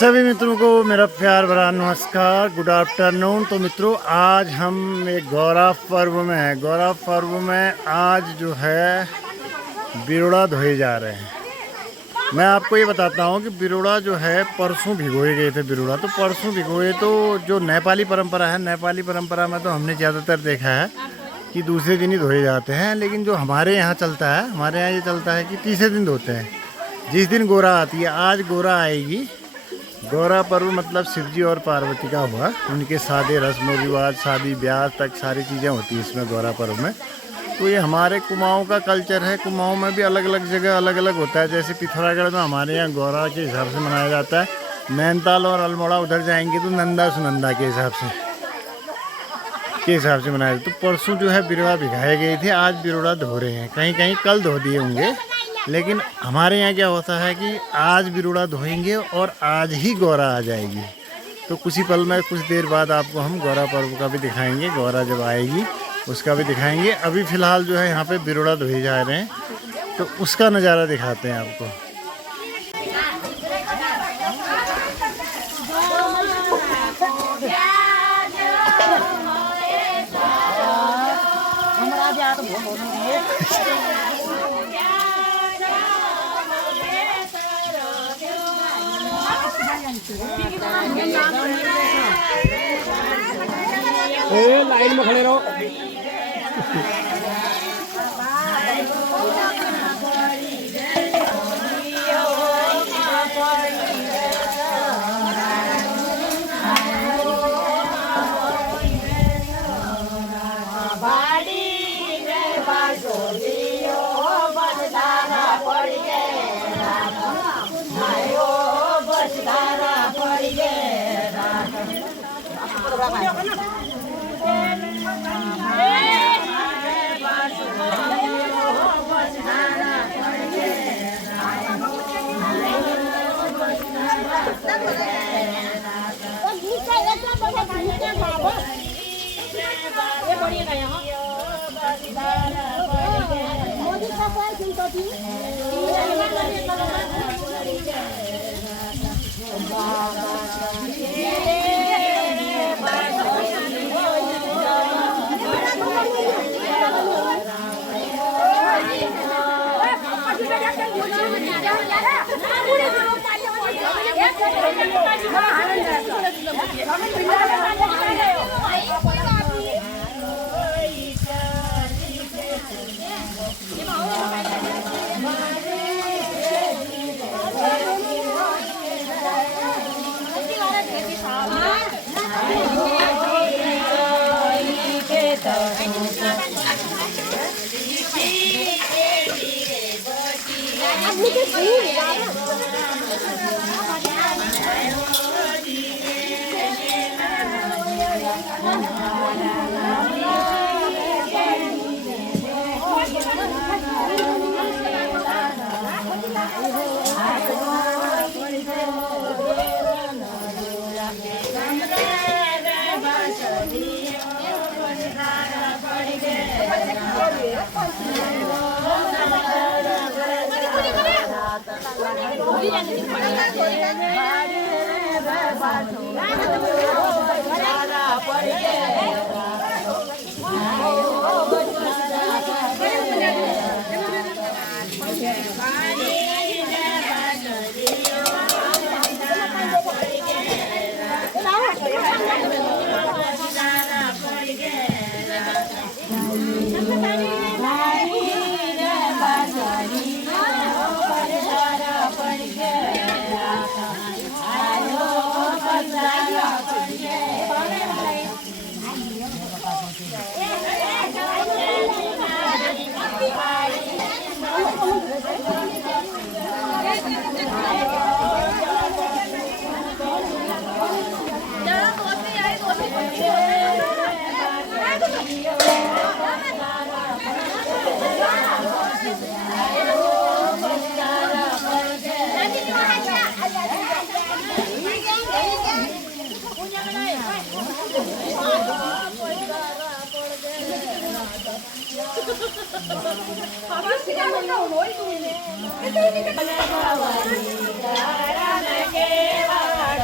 सभी मित्रों को मेरा प्यार भरा नमस्कार, गुड आफ्टरनून। तो मित्रों, आज हम एक गौरा पर्व में हैं। गौरा पर्व में आज जो है बिरोड़ा धोए जा रहे हैं। मैं आपको ये बताता हूँ कि बिरोड़ा जो है परसों भिगोए गए थे। बिरोड़ा तो परसों भिगोए, तो जो नेपाली परंपरा है, नेपाली परंपरा में तो हमने ज़्यादातर देखा है कि दूसरे दिन ही धोए जाते हैं, लेकिन जो हमारे यहाँ चलता है, हमारे यहाँ ये चलता है कि तीसरे दिन धोते हैं, जिस दिन गोरा आती है। आज गोरा आएगी। गौरा पर्व मतलब शिव जी और पार्वती का हुआ, उनके सादे रस्म रिवाज, शादी ब्याह तक सारी चीज़ें होती हैं इसमें गौरा पर्व में। तो ये हमारे कुमाऊँ का कल्चर है। कुमाऊँ में भी अलग अलग जगह अलग अलग होता है। जैसे पिथौरागढ़ में हमारे यहाँ गौरा के हिसाब से मनाया जाता है। नैनीताल और अल्मोड़ा उधर जाएंगे तो नंदा सुनंदा के हिसाब से मनाया जाता है। तो परसों जो है बिरोड़ा भिगाए गए थे, आज बिरोड़ा धो रहे हैं। कहीं कहीं कल धो दिए होंगे, लेकिन हमारे यहाँ क्या होता है कि आज बिरोड़ा धोएंगे और आज ही गौरा आ जाएगी। तो कुछ ही पल में, कुछ देर बाद आपको हम गौरा पर्व का भी दिखाएंगे। गौरा जब आएगी उसका भी दिखाएंगे। अभी फ़िलहाल जो है यहाँ पे बिरोड़ा धोए जा रहे हैं, तो उसका नज़ारा दिखाते हैं आपको। लाइन में खड़े रहो। Hãy subscribe cho kênh Ghiền Mì Gõ để không bỏ lỡ những video hấp dẫn.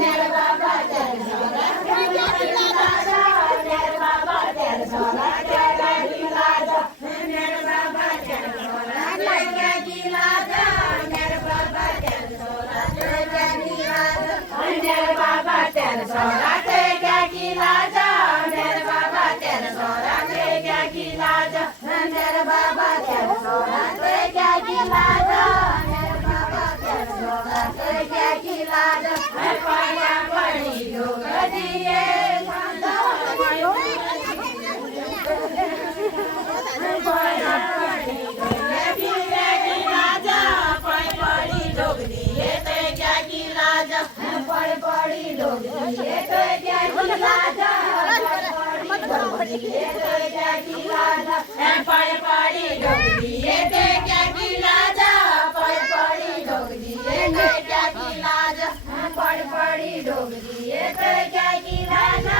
मेरे बाबा मेरे बाबा तेरे सोरा थे क्या खिलाजा मेरे बाबा तेरे सोरा थे क्या खिलाजा मेरे बाबा तेरे सोरा थे क्या खिलाजा मेरे बाबा तेरे सोरा थे क्या खिलाजा पाया पड़ी योग दिए पड़ी लोग दिए तो क्या खिलाजा पड़ी क्या खिलाजा पड़ी लोग दिए तो क्या खिलाजा पड़ी लोग दिए तो क्या खिलाजा पड़ी लोग दिए तो क्या खिलाजा पड़ी लोग दिए तो क्या खिलाजा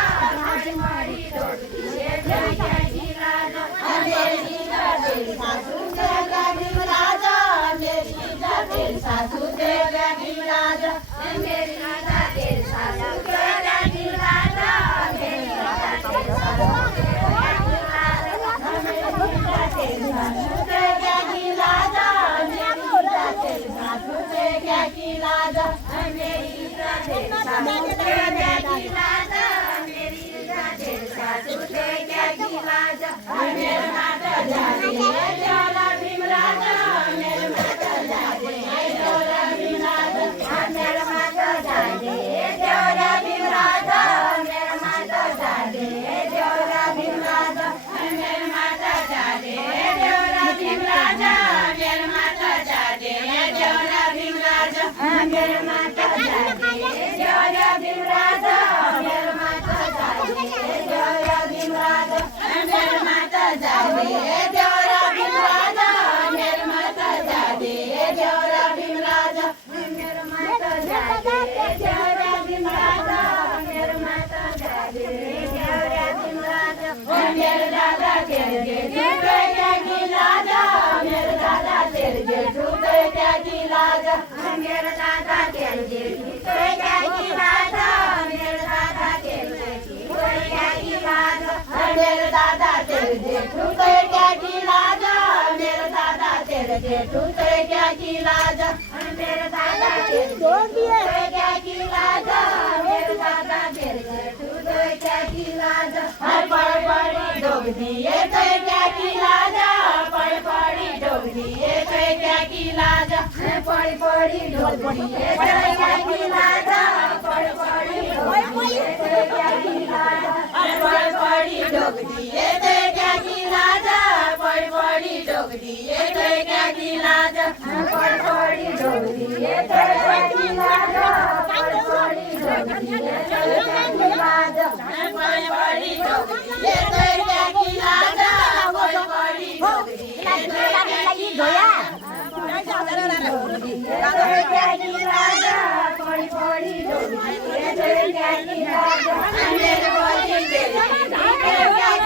मेरी सासू तेरा खिलाजा मेरी सासू तेरा खिलाजा मेरी सासू तेरा खिलाजा मेरी सासू तेरा खिलाजा मेरी सासू तेरा खिलाजा मेरी सासू तेरा खिलाजा मेरी सासू तेरा खिलाजा मेरे माता जाने जोरा भीमराजा मेरे माता जाने जोरा भीमराजा मेरे माता जाने जोरा भीमराजा मेरे माता जाने जोरा भीमराजा मेरे माता जाने जोरा भीमराजा मेरे माता जाने जोरा भीमराजा मेरे माता जाने जोरा भीमराजा मेरे माता जाने जोरा भीमराजा मेरे माता जाने जोरा भीमराजा मेरे माता जाने जोरा भीमराजा मेरे माता जाने जोरा भीमराजा मेरे माता जाने जोरा भीमराजा मेरे दादा तेरे जेठू क्या खिलाजा मेरे दादा तेरे जेठू क्या खिलाजा मेरे दादा तेरे जेठू क्या खिलाजा मेरे दादा तेरे जेठू क्या खिलाजा मेरे दादा तेरे जेठू क्या खिलाजा मेरे दादा तेरे जेठू क्या खिलाजा मेरे दादा तेरे क्या खिलाजा मेरे दादा तेरे जेठू क्या खिलाजा पड़ी डोग दिए तो क्या खिलाजा पड़ी डोग दिए तो क्या खिलाजा पड़ी डोग दिए तो क्या खिलाजा पड़ी डोग दिए तो क्या खिलाजा पड़ी डोग दिए तो क्या खिलाजा पड़ी डोग दिए तो क्या खिलाजा पड़ी डोग दिए तो क्या खिलाजा पड़ी डोग दिए तो क्या खिलाजा पड़ी डोग दिए तो क्या खिलाजा पड़ी डोग दिए तो क्या खिलाजा पड़ी डोग दिए तो क्या खिलाजा मेरे भोजी तेरी क्या खिलाजा मेरे भोजी तेरी क्या खिलाजा मेरे भोजी तेरी क्या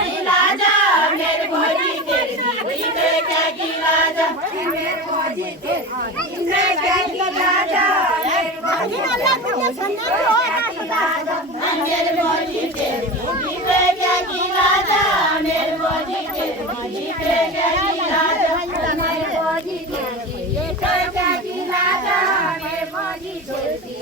खिलाजा मेरे भोजी मेरे भोजी तेरी क्या खिलाजा मेरे भोजी तेरी क्या खिलाजा मेरे भोजी तेरी क्या खिलाजा मेरे भोजी तेरी क्या खिलाजा मेरे भोजी क्या खिलाजा मेरे भोजी क्या खिलाजा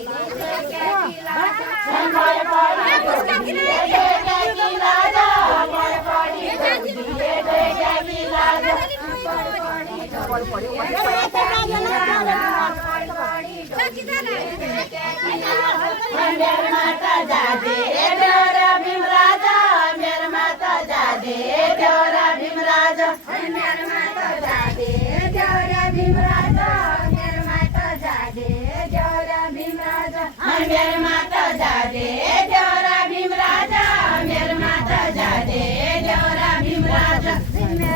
मेरे माता जादे जोरा भीमराजा मेरे माता जादे जोरा भीमराजा मेरे माता जादे जोरा भीमराजा मेरे माता जादे जोरा भीमराजा मेरे माता जादे जोरा भीमराजा मेरे माता जादे जोरा भीमराजा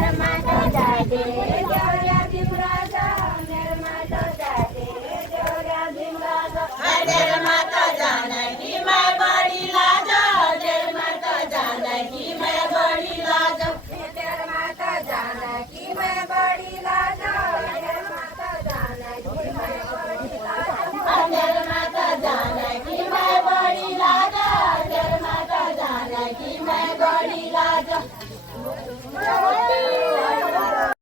मेरे माता जादे जोरा भीमराजा मेरे माता जादे जोरा भीमराजा मेरे माता जाना की मैं बड़ी लाजा मेरे माता जाना की मैं बड़ी लाजा मेरे माता जाना की मैं बड़ी लाजा मेरे माता जाना की मैं बड़ी लाजा मेरे माता जाना की मैं बड़ी लाजा मेरे माता जाना की मैं बड़ी लाजा